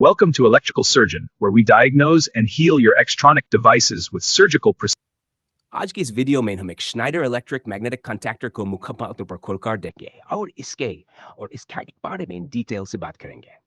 Welcome to Electrical Surgeon, where we diagnose and heal your electronic devices with surgical precision. आज की इस वीडियो में हम एक Schneider Electric magnetic contactor को मुकम्मल पर खोलकर देखेंगे और इसके बारे में डिटेल से बात करेंगे।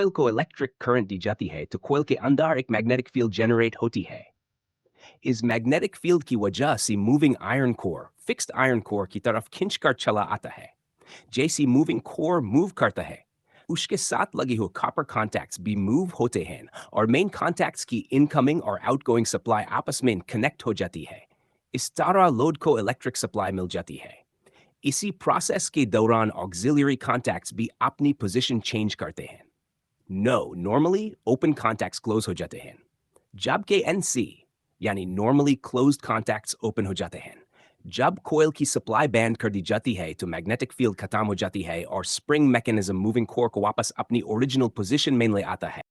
coil को electric current दी जाती है तो coil के अंदर एक magnetic field generate होती है। इस magnetic field की वजह से moving iron core, fixed iron core की तरफ खींचकर चला आता है। जैसे moving core move करता है, उसके साथ लगे हुए copper contacts भी move होते हैं और main contacts की incoming और outgoing supply आपस में connect हो जाती है। इस तरह load को electric supply मिल जाती है। इसी process के दौरान auxiliary contacts भी अपनी position change करते हैं। No, normally open contacts close हो जाते हैं। जबकि NC यानी normally closed contacts open हो जाते हैं। जब coil की supply band कर दी जाती है तो magnetic field खत्म हो जाती है और spring mechanism moving core को वापस अपनी original position में ले आता है।